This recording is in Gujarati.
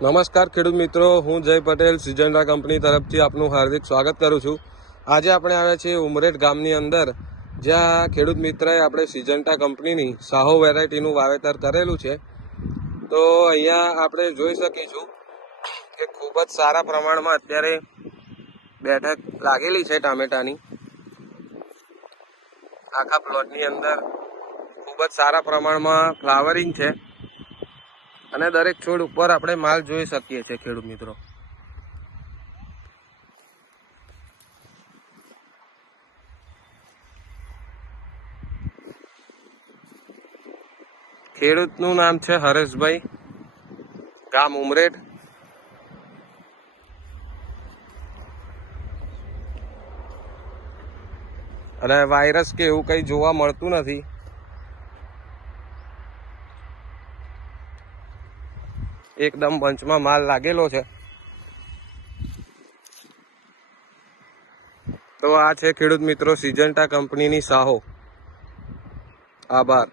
નમસ્કાર ખેડૂત મિત્રો, હું જય પટેલ સિજન્ટા કંપની તરફથી આપનું હાર્દિક સ્વાગત કરું છું। આજે આપણે આવ્યા છીએ ઉમરેઠ ગામની અંદર, જ્યાં ખેડૂત મિત્રએ આપણે સિજન્ટા કંપનીની સાહો વેરાયટીનું વાવેતર કરેલું છે। તો અહીંયા આપણે જોઈ શકીશું કે ખૂબ જ સારા પ્રમાણમાં અત્યારે બેઠક લાગેલી છે ટામેટાની। આખા પ્લોટની અંદર ખૂબ જ સારા પ્રમાણમાં ફ્લાવરિંગ છે અને દરેક છોડ ઉપર આપણે માલ જોઈ શકીએ છીએ ખેડૂત મિત્રો। ખેડૂતનું નામ છે હરેશભાઈ, ગામ ઉમરેઠ। અને વાયરસ કે એવું કંઈ જોવા મળતું નથી। એકદમ બંચમાં માલ લાગેલો છે। તો આ છે ખેડૂત મિત્રો સિજન્ટા કંપનીની સાહો। આભાર।